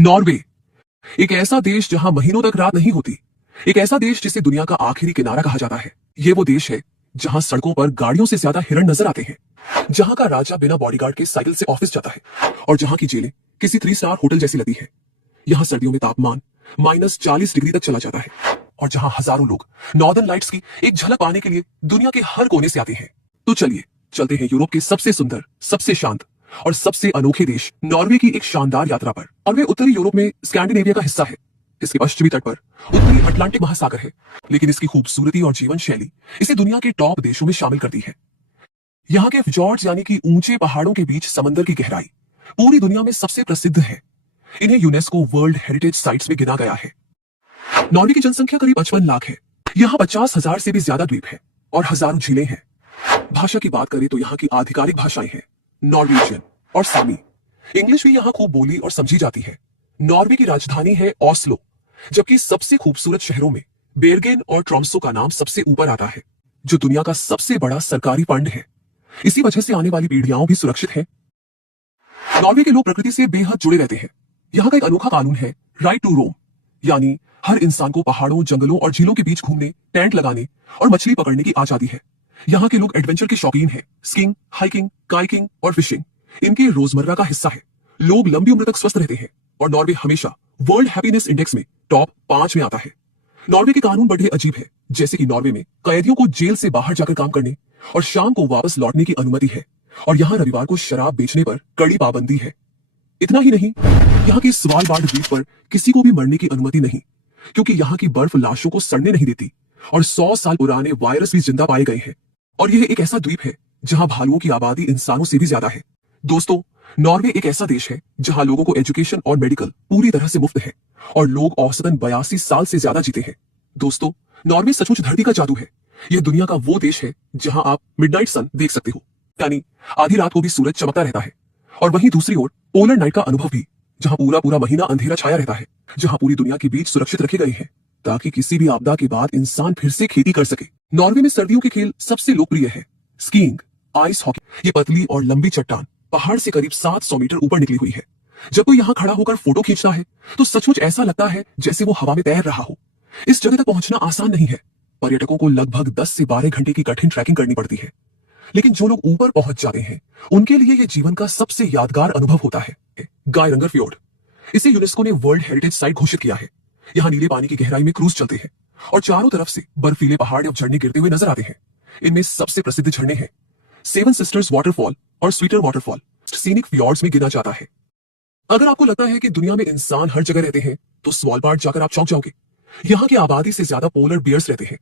Norway, एक ऐसा देश जहां महीनों तक रात नहीं होती। एक ऐसा देश जिसे दुनिया का आखिरी किनारा कहा जाता है। ये वो देश है जहां सड़कों पर गाड़ियों से ज्यादा हिरण नजर आते हैं, जहां का राजा बिना बॉडीगार्ड के साइकिल से ऑफिस जाता है और जहां की जेलें किसी 3 स्टार होटल जैसी लगती है। यहाँ सर्दियों में तापमान -40 डिग्री तक चला जाता है और जहां हजारों लोग नॉर्दर्न लाइट्स की एक झलक पाने के लिए दुनिया के हर कोने से आते हैं। तो चलिए चलते हैं यूरोप के सबसे सुंदर, सबसे शांत और सबसे अनोखे देश नॉर्वे की एक शानदार यात्रा पर। नॉर्वे उत्तरी यूरोप में स्कैंडिनेविया का हिस्सा है। इसके पश्चिमी तट पर उत्तरी अटलांटिक महासागर है, लेकिन इसकी खूबसूरती और जीवन शैली इसे दुनिया के टॉप देशों में शामिल करती है। यहाँ के fjords यानी कि ऊंचे पहाड़ों के बीच समंदर की गहराई पूरी दुनिया में सबसे प्रसिद्ध है। इन्हें यूनेस्को वर्ल्ड हेरिटेज साइट्स में गिना गया है। नॉर्वे की जनसंख्या करीब 55 लाख है। यहाँ 50,000 से भी ज्यादा द्वीप है और हजारों झीलें हैं। भाषा की बात करें तो यहाँ की आधिकारिक भाषाएं हैं नॉर्वेजियन और सामी। इंग्लिश भी यहाँ खूब बोली और समझी जाती है। नॉर्वे की राजधानी है ओस्लो, जबकि सबसे खूबसूरत शहरों में बेर्गेन और ट्रॉम्सो का नाम सबसे ऊपर आता है, जो दुनिया का सबसे बड़ा सरकारी फंड है। इसी वजह से आने वाली पीढ़ियां भी सुरक्षित है। नॉर्वे के लोग प्रकृति से बेहद जुड़े रहते हैं। यहाँ का एक अनोखा कानून है राइट टू रोम, यानी हर इंसान को पहाड़ों, जंगलों और झीलों के बीच घूमने, टेंट लगाने और मछली पकड़ने की आजादी है। यहाँ के लोग एडवेंचर के शौकीन हैं। स्कीइंग, हाइकिंग, काइकिंग और फिशिंग इनके रोजमर्रा का हिस्सा है। लोग लंबी उम्र तक स्वस्थ रहते हैं और नॉर्वे हमेशा वर्ल्ड हैप्पीनेस इंडेक्स में टॉप 5 में आता है। नॉर्वे के कानून बड़े अजीब है, जैसे कि नॉर्वे में कैदियों को जेल से बाहर जाकर काम करने और शाम को वापस लौटने की अनुमति है और यहाँ रविवार को शराब बेचने पर कड़ी पाबंदी है। इतना ही नहीं, यहाँ की स्वालबार्ड द्वीप पर किसी को भी मरने की अनुमति नहीं, क्योंकि यहाँ की बर्फ लाशों को सड़ने नहीं देती और 100 साल पुराने वायरस भी जिंदा पाए गए हैं। और यह एक ऐसा द्वीप है जहां भालुओं की आबादी इंसानों से भी ज्यादा है। दोस्तों, नॉर्वे एक ऐसा देश है जहां लोगों को एजुकेशन और मेडिकल पूरी तरह से मुफ्त है और लोग औसतन 82 साल से ज्यादा जीते हैं। दोस्तों, नॉर्वे सचमुच धरती का जादू है। यह दुनिया का वो देश है जहां आप मिडनाइट सन देख सकते हो, यानी आधी रात को भी सूरज चमकता रहता है, और वहीं दूसरी ओर पोलर नाइट का अनुभव भी, जहां पूरा पूरा महीना अंधेरा छाया रहता है, जहां पूरी दुनिया के बीच सुरक्षित रखे गए हैं ताकि किसी भी आपदा के बाद इंसान फिर से खेती कर सके। नॉर्वे में सर्दियों के खेल सबसे लोकप्रिय है स्कीइंग, आइस हॉकी। ये पतली और लंबी चट्टान पहाड़ से करीब 700 मीटर ऊपर निकली हुई है। जब कोई यहाँ खड़ा होकर फोटो खींचता है तो सचमुच ऐसा लगता है जैसे वो हवा में तैर रहा हो। इस जगह तक पहुंचना आसान नहीं है। पर्यटकों को लगभग 10 से 12 घंटे की कठिन ट्रैकिंग करनी पड़ती है, लेकिन जो लोग ऊपर पहुंच जाते हैं उनके लिए यह जीवन का सबसे यादगार अनुभव होता है। गायरंगर फ्योर्ड, इसे यूनेस्को ने वर्ल्ड हेरिटेज साइट घोषित किया है। यहाँ नीले पानी की गहराई में क्रूज चलते हैं और चारों तरफ से बर्फीले पहाड़ या झरने गिरते हुए नजर आते हैं। इनमें सबसे प्रसिद्ध झरने हैं सेवन सिस्टर्स वाटरफॉल और स्वीटर वाटरफॉल। सीनिक फ्योर्ड्स में गिना जाता है। अगर आपको लगता है कि दुनिया में इंसान हर जगह रहते हैं तो स्वालबार्ड जाकर आप चौंक जाओगे। यहाँ की आबादी से ज्यादा पोलर बियर्स रहते हैं।